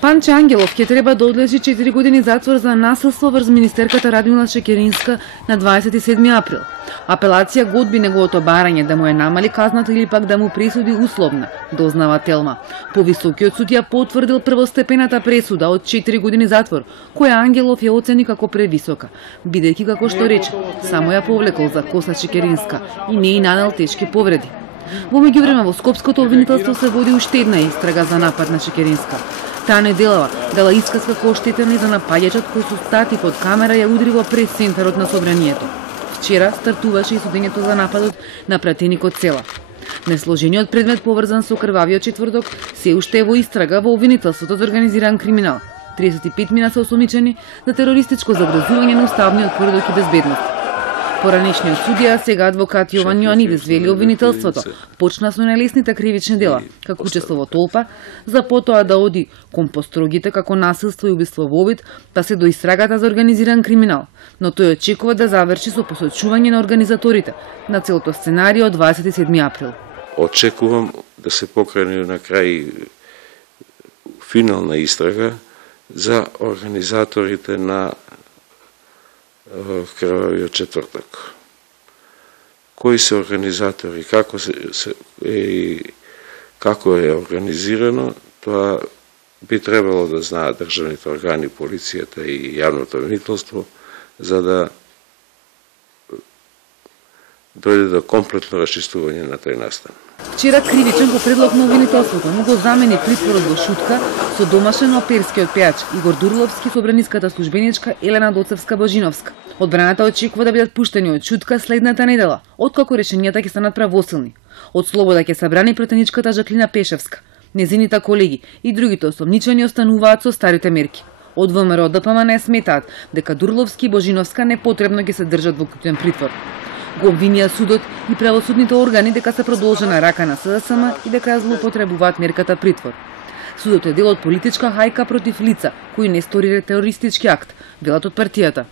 Панче Ангелов ќе треба да одлежи 4 години затвор за насилство врз министерката Радмила Шекеринска на 27 април. Апелација го одби неговото барање да му ја намали казната или пак да му присуди условна, дознава Телма. Повисокиот суд ја потврдил првостепената пресуда од 4 години затвор, која Ангелов ја оцени како превисока, бидејќи како што рече, само ја повлекол за коса Шекеринска и не и нанел тешки повреди. Во меѓувреме во Скопското обвинителство се води уште една истрага за напад на Шекеринска. Таа неделава дала исказ како оштетена и за напаѓачот кој со стати под камера ја удри во прес-центарот на собранието. Вчера стартуваше и судењето за нападот на пратеникот Села. Несложениот предмет поврзан со крвавиот четврток се уште е во истрага во обвинителството за организиран криминал. 35 мина се осомничени за терористичко загрозување на уставниот поредок и безбедност. Поранешниот судија, сега адвокат Јован Јоанидис, вели обвинителството почна со нелесните кривични дела, како учество во толпа, за потоа да оди кон построгите како насилство и убиство во обид, па се до истрагата за организиран криминал, но тој очекува да заврши со посочување на организаторите на целото сценарио од 27 април. Очекувам да се покране на крај финална истрага за организаторите на крвавиот четврток. Кои се организатори, како е организирано, тоа би требало да знаат државните органи, полицијата и јавното обвинителство, за да дојде до комплетно расчистување на тој настан. Вчера кривичен по предлог на обвинителството му го замени притворот во Шутка со домашен оперскиот пејач Игор Дурловски со браниската службеничка Елена Доцевска-Божиновска. Одбраната очекува да бидат пуштени од Шутка следната недела, откако решенијата ќе станат правосилни. Од слобода ќе се брани пратеничката Жаклина Пешевска. Незините колеги и другите осомничени остануваат со старите мерки. Од ВМРО ДПМН сметаат дека Дурловски и Божиновска непотребно ќе се држат во куќен притвор. Го обвинија судот и правосудните органи дека се продолжена рака на СДСМ и дека ја злоупотребуваат мерката притвор. Судот е дел од политичка хајка против лица кои не сториле терористички акт, велат од партијата.